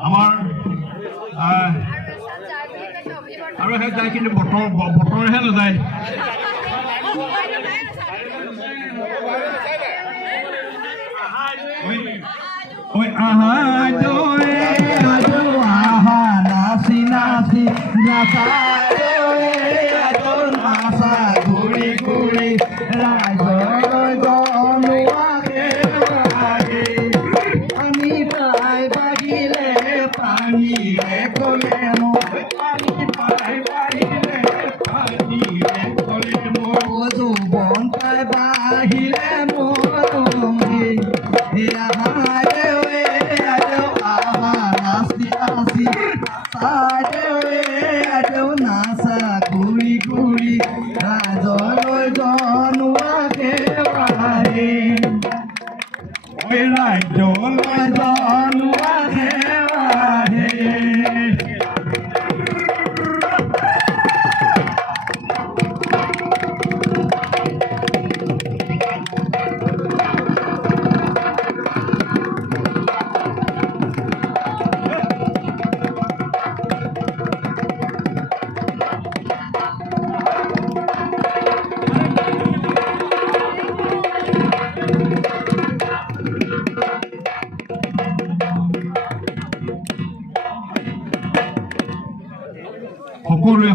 আমাৰ আৰু সেই যায় কিন্তু বতৰহে নাযায় ঐ আহা আহা নাচি নাচি নাচা নাচা ঘূৰি ঘূৰি আমি তাই বাগিলে পানীৰে কলে পানী পাই বাঢ়িলে পানীৰে কলে মোৰ যৌৱন পাই বাঢ়িলে নাচা ঘূৰি ঘূৰি ৰাজলৈ জনোৱাকে বাঢ়ে ৰাজ্যলৈ জনোৱাকে বাঢ়ে সকলোৱে